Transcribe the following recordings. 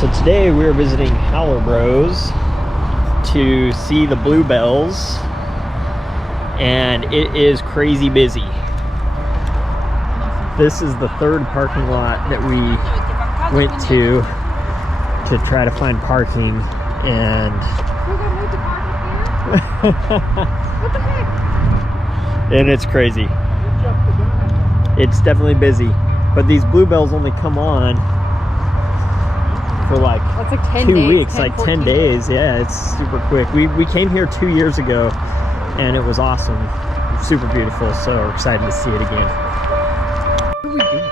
So today we're visiting Hallerbros to see the Bluebells, and it is crazy busy. This is the third parking lot that we went to try to find parking, and What the heck? and it's crazy. It's definitely busy, but these Bluebells only come on for like, Well, it's like 10 2 days, weeks, 10, like 10 14 days. Yeah, it's super quick. We came here 2 years ago, and it was awesome, super beautiful. So we're excited to see it again. What are we doing?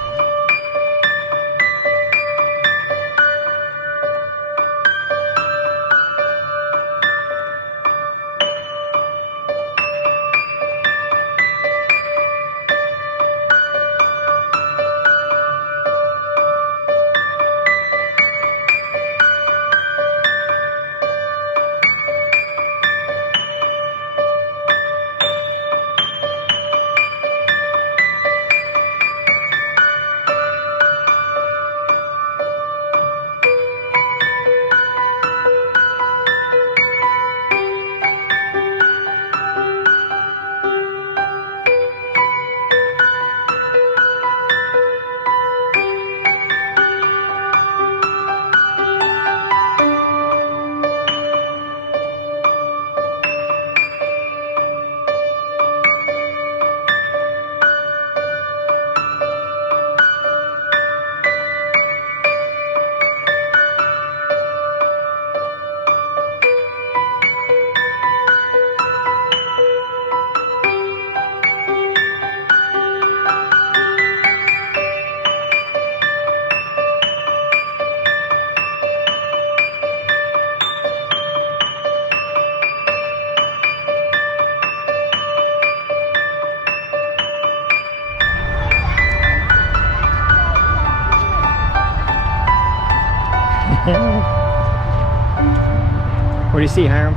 What do you see, Hiram?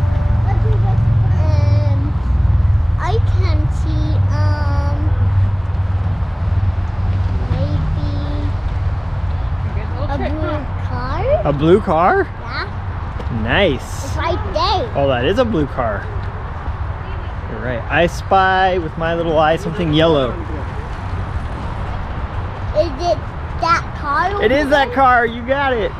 I can see maybe a blue car. A blue car? Yeah, Nice. it's right there. Oh, that is a blue car. You're right. I spy with my little eye something yellow. Is it that car? It is that car. You got it.